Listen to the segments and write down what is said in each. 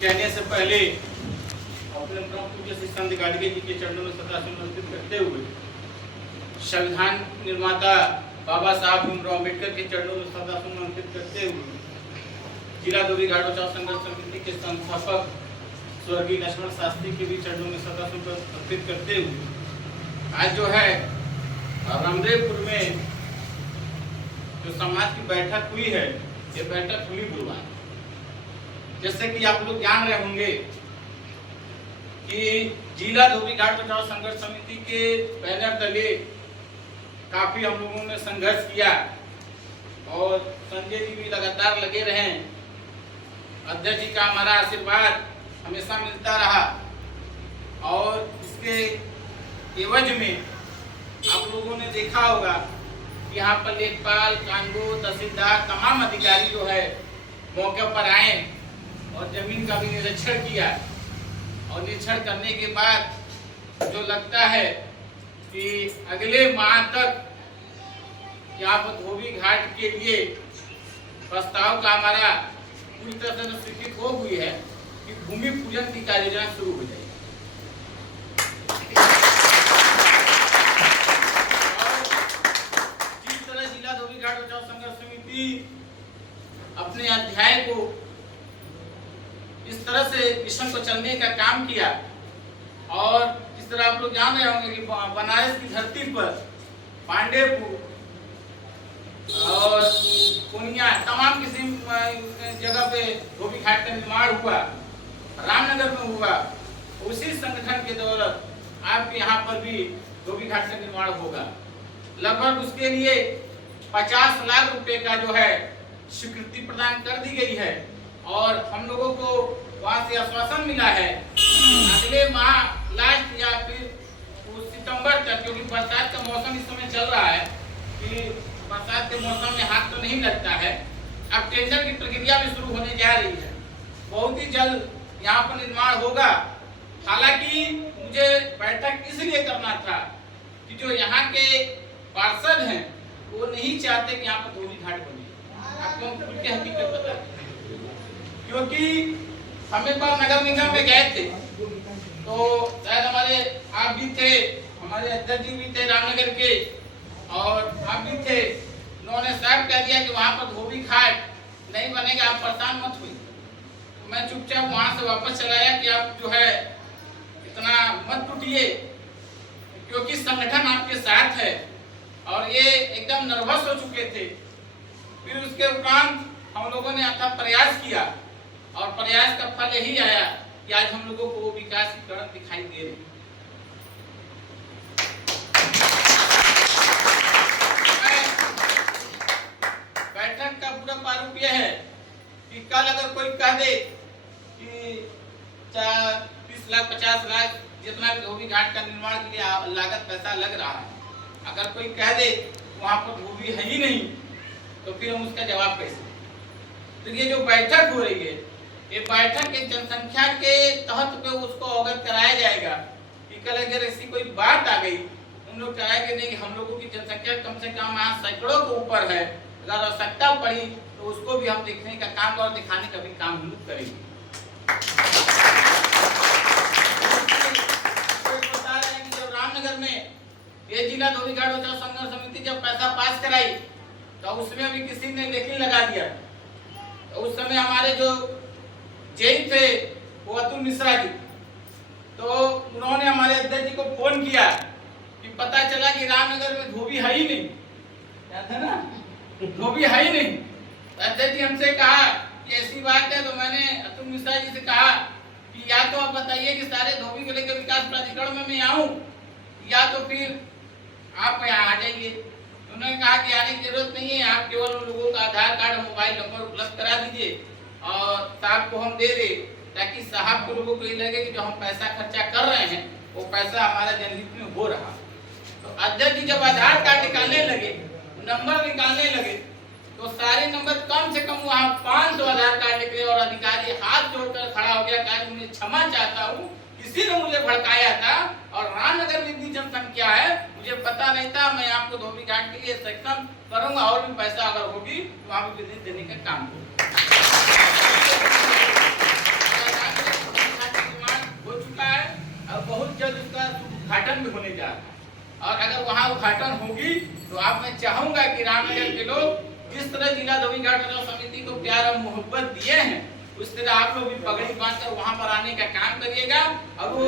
कहने से पहले अपने प्रमुख श्री संत गाडगे जी के चरणों में सदा समर्पित करते हुए संविधान निर्माता बाबा साहब भीमराव अम्बेडकर के चरणों में सदा समर्पित करते हुए जिला धोबी घाट बचाव संघर्ष समिति के संस्थापक स्वर्गीय लक्ष्मण शास्त्री के भी चरणों में सदा समर्पित करते हुए आज जो है रामदेवपुर में जो समाज की बैठक हुई है, ये बैठक खुली बुलवाई। जैसे कि आप लोग जान रहे होंगे कि जिला धोबी घाट बचाव संघर्ष समिति के बैनर तले काफी हम लोगों ने संघर्ष किया और संजय जी भी लगातार लगे रहे। अध्यक्ष जी का हमारा आशीर्वाद हमेशा मिलता रहा और इसके एवज में आप लोगों ने देखा होगा कि यहाँ पर लेखपाल, कानून, तहसीलदार, तमाम अधिकारी जो है मौके पर आए और जमीन का भी निरीक्षण किया और निरीक्षण करने के बाद जो लगता है कि अगले माह तक यहाँ पर धोबी घाट के लिए प्रस्ताव का हमारा पूरी तरह से स्वीकृत हो हुई है कि भूमि पूजन की कार्ययोजना शुरू हो जाएगी। और जिस तरह जिला धोबी घाट बचाव संघर्ष समिति अपने अध्याय को इस तरह से मिशन को चलने का काम किया और इस तरह आप लोग जान रहे होंगे कि बनारस की धरती पर पांडेपुर और पूर्णिया तमाम किसी जगह पे धोबी घाट का निर्माण हुआ, रामनगर में हुआ। उसी संगठन के दौरान आपके यहाँ पर भी धोबी घाट का निर्माण होगा। लगभग उसके लिए 50 लाख रुपए का जो है स्वीकृति प्रदान कर दी गई है और हम लोगों को वहां से आश्वासन मिला है अगले माह लास्ट या फिर सितंबर तक, क्योंकि बरसात का मौसम इस समय चल रहा है कि बरसात के मौसम में हाथ तो नहीं लगता है। अब टेंडर की प्रक्रिया भी शुरू होने जा रही है, बहुत ही जल्द यहाँ पर निर्माण होगा। हालांकि मुझे बैठक इसलिए करना था कि जो यहाँ के पार्षद हैं वो नहीं चाहते कि यहाँ पर धोबी घाट बने। आपको खुल के हकीकत बता, क्योंकि हम एक बार नगर निगम में गए थे तो शायद हमारे आप भी थे, हमारे अध्यक्ष जी भी थे रामनगर के और आप भी थे। उन्होंने साफ कह दिया कि वहाँ पर धोबी घाट नहीं बनेगा, आप परेशान मत हुई। तो मैं चुपचाप वहाँ से वापस चलाया कि आप जो है इतना मत टूटिए, क्योंकि संगठन आपके साथ है और ये एकदम नर्वस हो चुके थे। फिर उसके उपरांत हम लोगों ने अच्छा प्रयास किया और प्रयास का फल यही आया कि आज हम लोगों को विकास की कड़क दिखाई दे रही। बैठक का पूरा प्रारूप यह है कि कल अगर कोई कह दे कि 30 लाख 50 लाख जितना भी धोबी घाट का निर्माण के लिए लागत पैसा लग रहा है, अगर कोई कह दे वहां पर धोबी है ही नहीं, तो फिर हम उसका जवाब कैसे। तो ये जो बैठक हो रही है, ये बैठक एक जनसंख्या के तहत पे उसको अवगत कराया जाएगा कि कल अगर ऐसी कोई बात आ गई, उन लोग कहेंगे नहीं हम लोगों की जनसंख्या कम से कम यहाँ सैकड़ों के ऊपर है, अगर आवश्यकता पड़ी तो उसको भी हम देखने का काम और दिखाने का भी काम हम लोग करेंगे। बता रहे हैं कि जब रामनगर में ये जिला धोबी घाट बचाव संघर्ष समिति जब पैसा पास कराई तो उसमें भी किसी ने लेकिन लगा दिया। तो उस समय हमारे जो जेई थे वो अतुल मिश्रा जी, तो उन्होंने हमारे अध्यक्ष जी को फोन किया कि पता चला कि रामनगर में धोबी है ही नहीं, क्या था ना, धोबी है ही नहीं। अध्यक्ष जी हमसे कहा कि ऐसी बात है, तो मैंने अतुल मिश्रा जी से कहा कि या तो आप बताइए कि सारे धोबी को लेकर विकास प्राधिकरण में मैं आऊं या तो फिर आप यहाँ आ जाइए। उन्होंने कहा कि आने की जरूरत नहीं है, आप केवल उन लोगों का आधार कार्ड और मोबाइल नंबर उपलब्ध करा दीजिए और साहब को हम दे दे, ताकि साहब को लोगों को ये लगे कि जो हम पैसा खर्चा कर रहे हैं वो पैसा हमारा जनहित में हो रहा। तो अध्यक्ष जी जब आधार कार्ड निकालने लगे, नंबर निकालने लगे, तो सारे नंबर कम से कम वहाँ 500 आधार कार्ड निकले और अधिकारी हाथ जोड़कर खड़ा हो गया, कहा मैं क्षमा चाहता हूँ, किसी ने मुझे भड़काया था और रामनगर में इतनी जनसंख्या है मुझे पता नहीं था, मैं आपको धोबी घाट के लिए सक्षम करूंगा और भी पैसा अगर होगी तो वहाँ भी देने का काम करूंगा। होने जा रहा है। और अगर वहाँ उद्घाटन होगी तो आप मैं चाहूंगा कि रामनगर के लोग जिस तरह जिला धोबी घाट बचाओ समिति को प्यार और मोहब्बत दिए हैं उस तरह आप लोग भी पगड़ी बांधकर वहाँ पर आने का काम करिएगा। और वो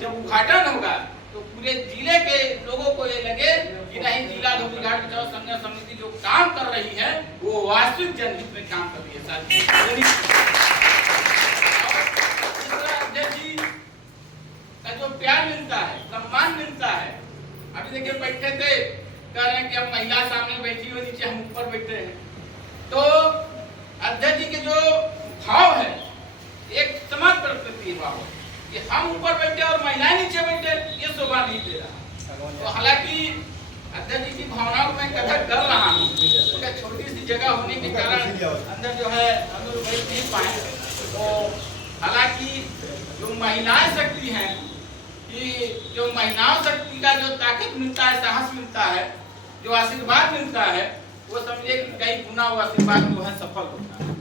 जब उद्घाटन होगा तो पूरे जिले के लोगों को ये लगे कि नहीं, जिला धोबी घाट बचाओ संघर्ष समिति जो काम कर रही है वो वास्तविक जनहित में काम कर रही है। अध्यक्ष जी का जो प्यार मिलता है, सम्मान मिलता है, अभी देखिए बैठे थे, कह रहे हैं कि अब महिला सामने बैठी हो, नीचे हम ऊपर बैठे हैं। तो अध्यक्ष जी के जो भाव है एक समान प्रकृति भाव है कि हम ऊपर बैठे और महिलाएं नीचे बैठे, ये शोभा नहीं दे रहा। तो हालांकि अध्यक्ष जी की भावनाओं को मैं कथन कर रहा हूँ, तो छोटी सी जगह होने के कारण अंदर जो है हम लोग बैठ नहीं पाए। तो हालांकि जो महिलाएं शक्ति हैं कि जो महिलाओं शक्ति का जो ताकत मिलता है, साहस मिलता है, जो आशीर्वाद मिलता है, वो समझे कई गुना वो आशीर्वाद जो है सफल होता है।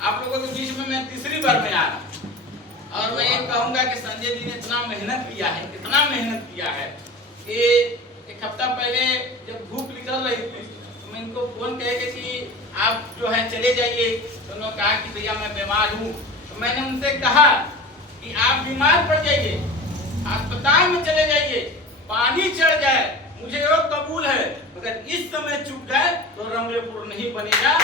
आप लोगों के बीच में मैं तीसरी बार में आ रहा हूँ और मैं ये कहूँगा कि संजय जी ने इतना मेहनत किया है, इतना मेहनत किया है कि एक हफ्ता पहले जब धूप निकल रही थी तो मैं इनको फोन कहे कि आप जो है चले जाइए। तो उन्होंने कहा कि भैया मैं बीमार हूँ। तो मैंने उनसे कहा कि आप बीमार पड़ जाइए, अस्पताल में चले जाइए, पानी चढ़ जाए, मुझे वो कबूल है, मगर इस समय चुक जाए तो रमलेपुर नहीं बनेगा।